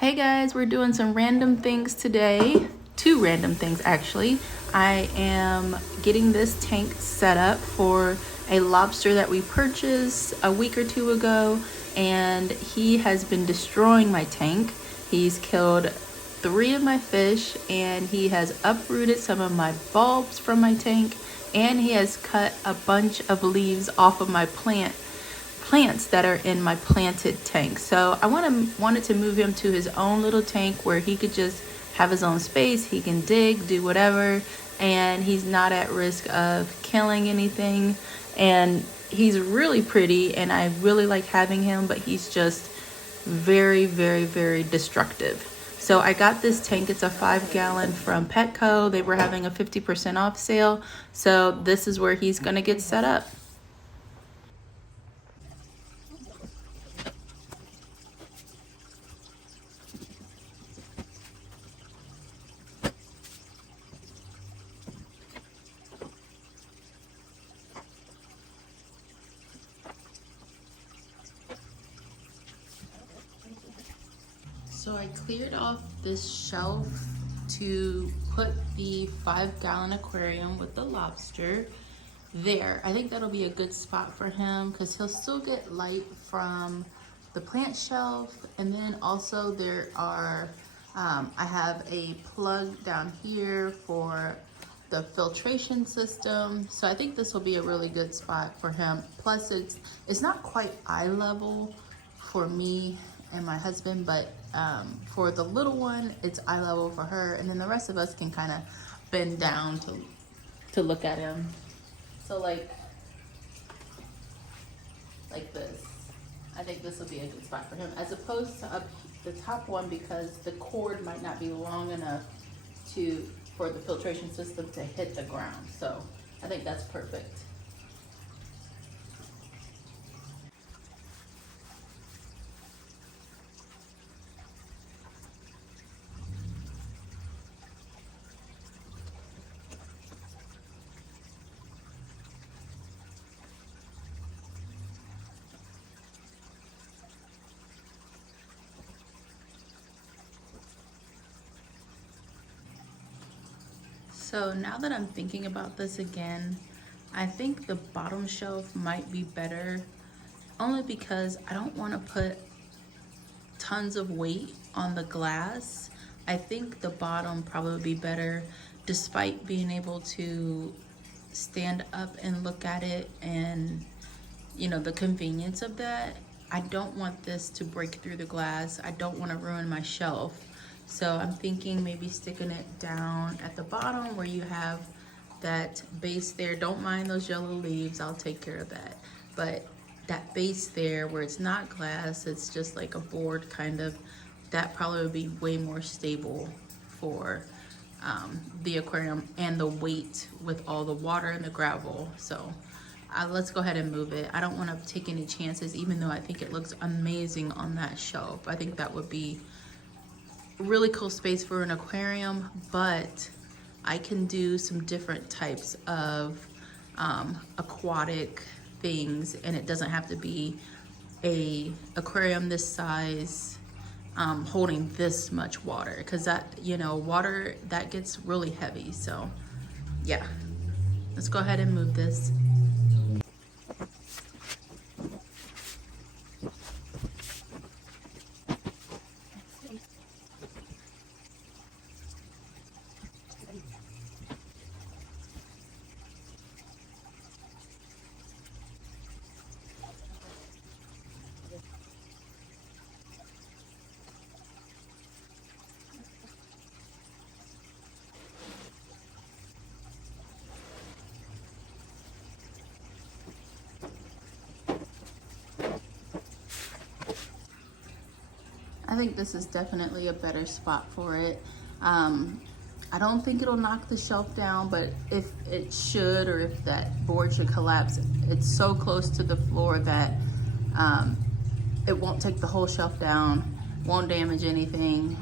Hey guys, we're doing some random things today. Two random things actually. I am getting this tank set up for a lobster that we purchased a week or two ago, and he has been destroying my tank. He's killed 3 of my fish, and he has uprooted some of my bulbs from my tank, and he has cut a bunch of leaves off of my plants that are in my planted tank. So I wanted to move him to his own little tank where he could just have his own space. He can dig, do whatever, and he's not at risk of killing anything. And he's really pretty, and I really like having him, but he's just very, very, very destructive. So I got this tank. It's a 5-gallon from Petco. They were having a 50% off sale. So this is where he's gonna get set up. So I cleared off this shelf to put the 5-gallon aquarium with the lobster there. I think that'll be a good spot for him because he'll still get light from the plant shelf. And then also there are, I have a plug down here for the filtration system. So I think this will be a really good spot for him. Plus it's not quite eye level for me and my husband, but for the little one, it's eye level for her, and then the rest of us can kind of bend down to look at him. So like this. I think this will be a good spot for him, as opposed to up the top one, because the cord might not be long enough for the filtration system to hit the ground. So I think that's perfect. So now that I'm thinking about this again, I think the bottom shelf might be better, only because I don't want to put tons of weight on the glass. I think the bottom probably would be better, despite being able to stand up and look at it and, you know, the convenience of that. I don't want this to break through the glass. I don't want to ruin my shelf. So I'm thinking maybe sticking it down at the bottom where you have that base there. Don't mind those yellow leaves, I'll take care of that. But that base there where it's not glass, it's just like a board kind of, that probably would be way more stable for the aquarium and the weight with all the water and the gravel. So let's go ahead and move it. I don't want to take any chances, even though I think it looks amazing on that shelf. I think that would be really cool space for an aquarium, but I can do some different types of aquatic things, and it doesn't have to be a aquarium this size holding this much water, because that, you know, water that gets really heavy. So yeah, let's go ahead and move this. I think this is definitely a better spot for it. I don't think it'll knock the shelf down, but if it should, or if that board should collapse, it's so close to the floor that it won't take the whole shelf down, won't damage anything.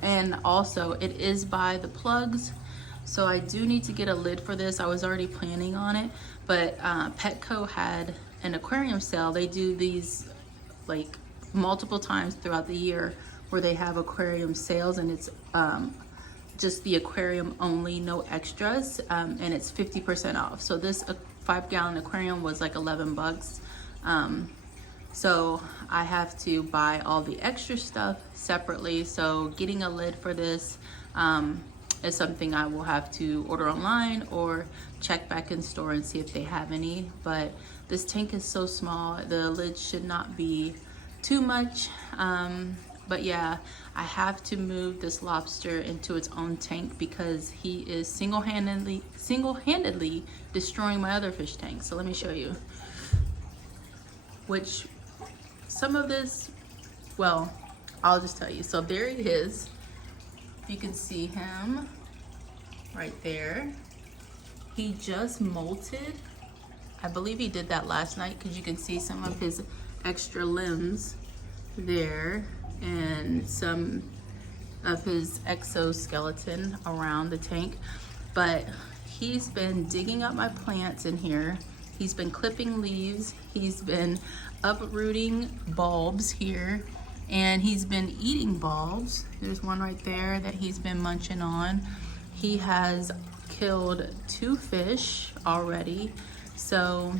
And also it is by the plugs, so I do need to get a lid for this. I was already planning on it, but Petco had an aquarium sale. They do these like multiple times throughout the year where they have aquarium sales, and it's just the aquarium only, no extras, and it's 50% off. So this 5-gallon aquarium was like 11 bucks. So I have to buy all the extra stuff separately. So getting a lid for this is something I will have to order online or check back in store and see if they have any. But this tank is so small, the lid should not be too much. But yeah, I have to move this lobster into its own tank because he is single-handedly destroying my other fish tank. So let me show you. Which some of this, well, I'll just tell you. So there he is. You can see him right there. He just molted. I believe he did that last night because you can see some of his extra limbs there and some of his exoskeleton around the tank. But he's been digging up my plants in here. He's been clipping leaves. He's been uprooting bulbs here, and he's been eating bulbs. There's one right there that he's been munching on. He has killed 2 fish already. So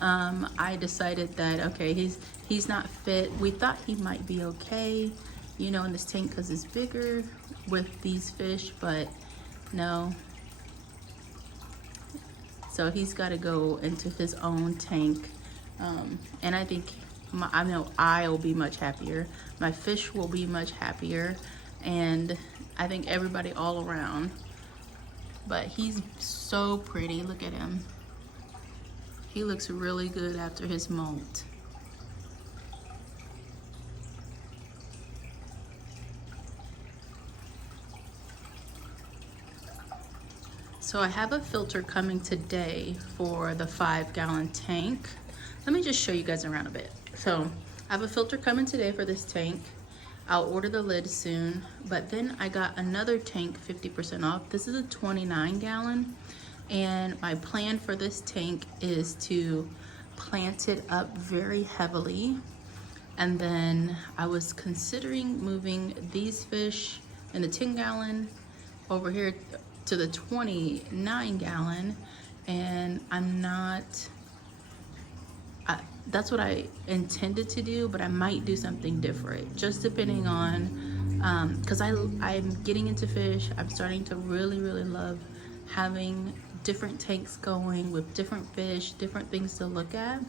I decided that, okay, he's not fit. We thought he might be okay, you know, in this tank because it's bigger with these fish, but no. So he's got to go into his own tank. And I think, I know I'll be much happier. My fish will be much happier. And I think everybody all around. But he's so pretty. Look at him. He looks really good after his molt. So I have a filter coming today for the 5-gallon tank. Let me just show you guys around a bit. So I have a filter coming today for this tank. I'll order the lid soon, but then I got another tank 50% off. This is a 29-gallon, and my plan for this tank is to plant it up very heavily. And then I was considering moving these fish in the 10-gallon over here to the 29-gallon, and I'm not, that's what I intended to do, but I might do something different, just depending on, because I'm getting into fish. I'm starting to really love having different tanks going with different fish, different things to look at.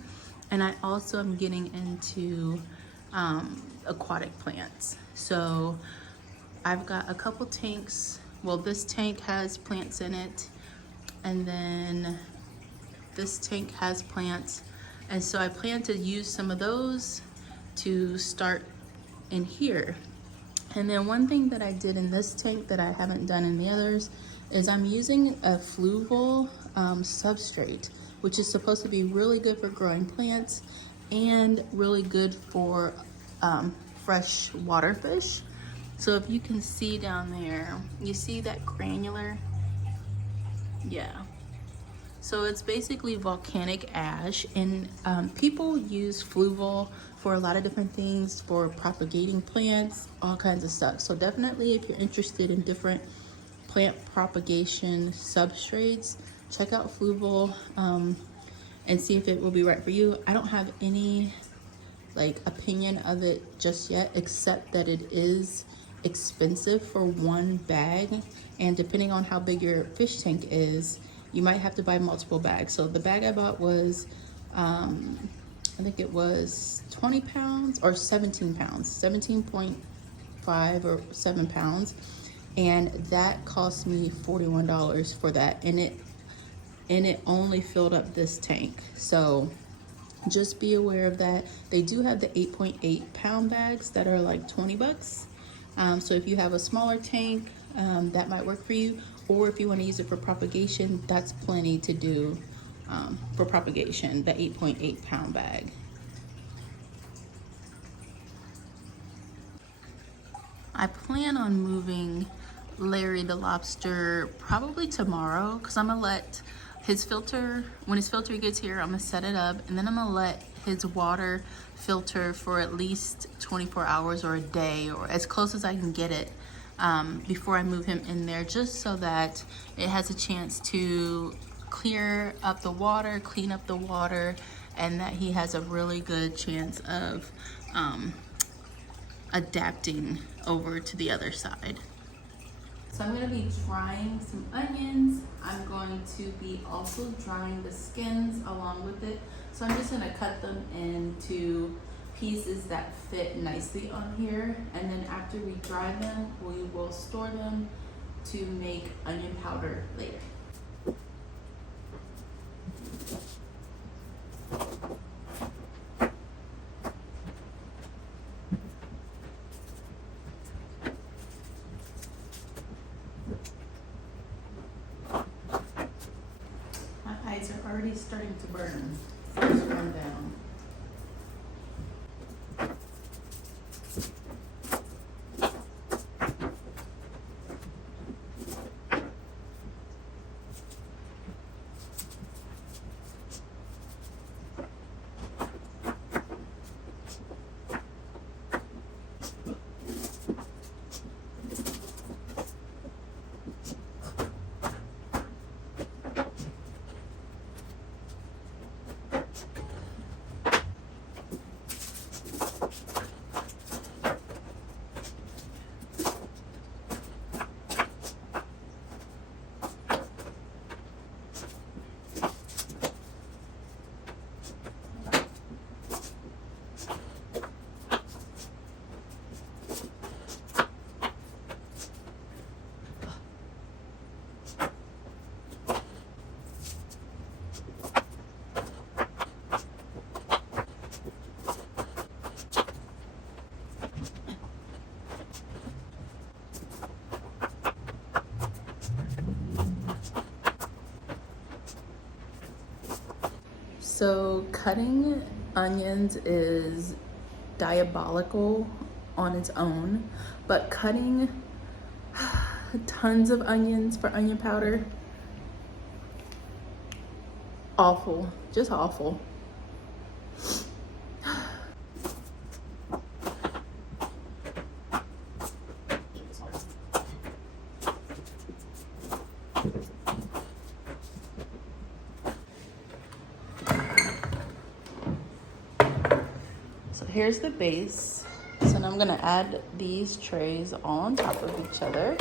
And I also am getting into aquatic plants. So I've got a couple tanks. Well, this tank has plants in it, and then this tank has plants. And so I plan to use some of those to start in here. And then one thing that I did in this tank that I haven't done in the others is I'm using a fluval substrate, which is supposed to be really good for growing plants and really good for fresh water fish. So if you can see down there, you see that granular? Yeah. So it's basically volcanic ash, and people use fluval for a lot of different things, for propagating plants, all kinds of stuff. So definitely, if you're interested in different plant propagation substrates, check out fluval and see if it will be right for you. I don't have any opinion of it just yet, except that it is expensive for one bag, and depending on how big your fish tank is, you might have to buy multiple bags. So the bag I bought was, I think it was 20 pounds or 17 pounds, 17.5 or 7 pounds. And that cost me $41 for that. And it only filled up this tank. So just be aware of that. They do have the 8.8 pound bags that are like 20 bucks. So if you have a smaller tank, that might work for you. Or if you want to use it for propagation, that's plenty to do for propagation, the 8.8 pound bag. I plan on moving Larry the lobster probably tomorrow, because I'm gonna let his filter, when his filter gets here, I'm gonna set it up, and then I'm gonna let his water filter for at least 24 hours or a day, or as close as I can get it, before I move him in there, just so that it has a chance to clear up the water, clean up the water, and that he has a really good chance of adapting over to the other side. So I'm going to be drying some onions. I'm going to be also drying the skins along with it. So I'm just going to cut them into pieces that fit nicely on here. And then after we dry them, we will store them to make onion powder later. Are already starting to burn. First one down. So cutting onions is diabolical on its own, but cutting tons of onions for onion powder, awful, just awful. So here's the base. So now I'm gonna add these trays all on top of each other.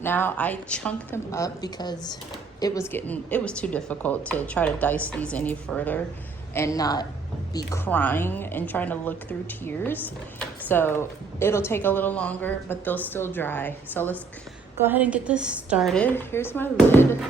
Now I chunked them up because it was too difficult to try to dice these any further and not be crying and trying to look through tears. So it'll take a little longer, but they'll still dry. So let's go ahead and get this started. Here's my lid.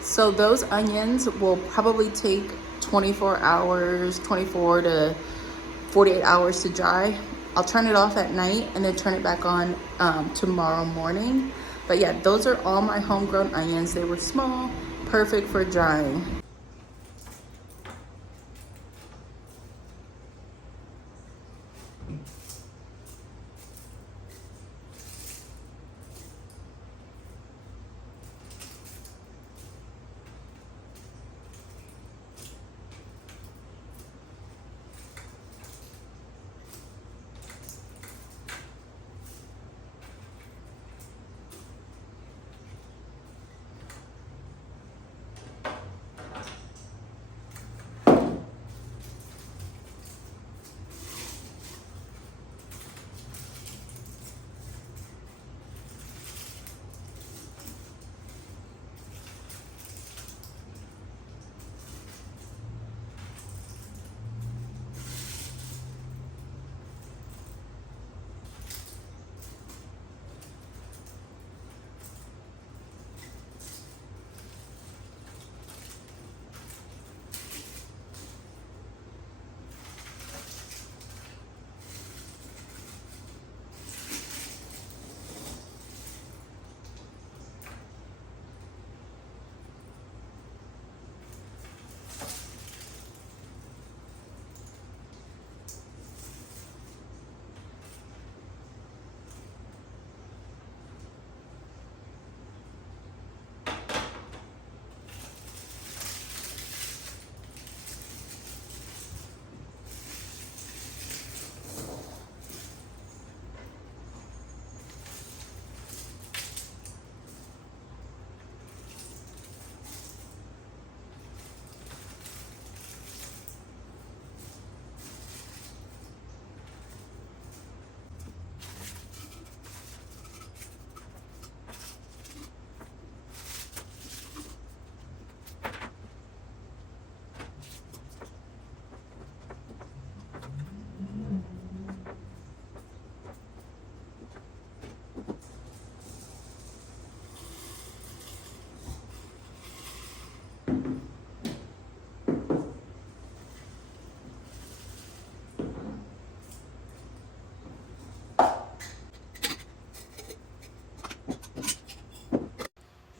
So those onions will probably take 24 to 48 hours to dry. I'll turn it off at night and then turn it back on tomorrow morning. But yeah, those are all my homegrown onions. They were small, perfect for drying.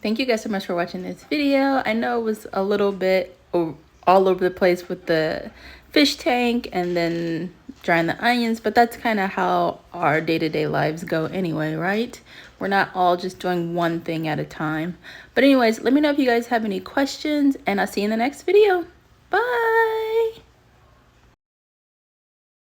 Thank you guys so much for watching this video. I know it was a little bit all over the place with the fish tank and then drying the onions, but that's kind of how our day-to-day lives go anyway, right? We're not all just doing one thing at a time. But anyways, let me know if you guys have any questions, and I'll see you in the next video. Bye!